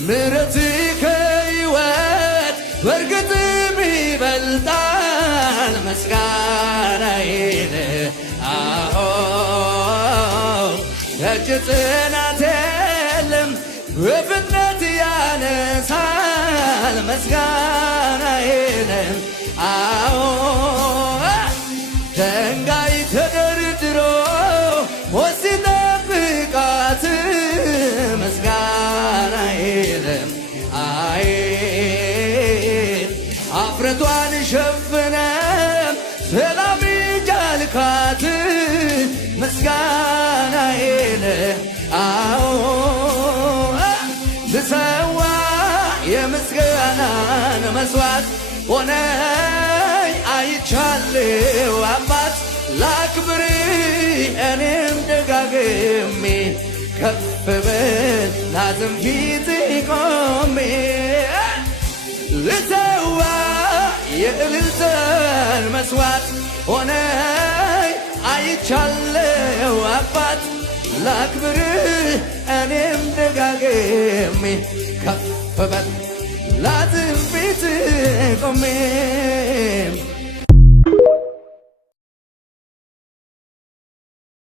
ምሕረትህ ከሕይወት በእርግጥም ይበልጣል ምስጋናዬን አዎ ደጅ ጥናት የለም በፍጥነት ያነሳል ምስጋናዬን አዎ ድንጋይ ተደርድሮ ሞት ሲጠብቃት ምስጋናዬን አይ አፍረቷን ሸፍነ ሰላም ጃልካት ምስጋናዬን አዎ ልሰዋ የምስጋናን መስዋዕት ሆነኝ አይቻለሁ አባት ላክብር እኔም ደጋግሜ ከፍ ብል ላዝም ፊት ቆሜ ልሰዋ የእልልታን መስዋዕት ሆነኝ አይቻለሁ አባት ላክብር እኔም ደጋግሜ ከፍ ብል ላዝም ፊት ቆሜ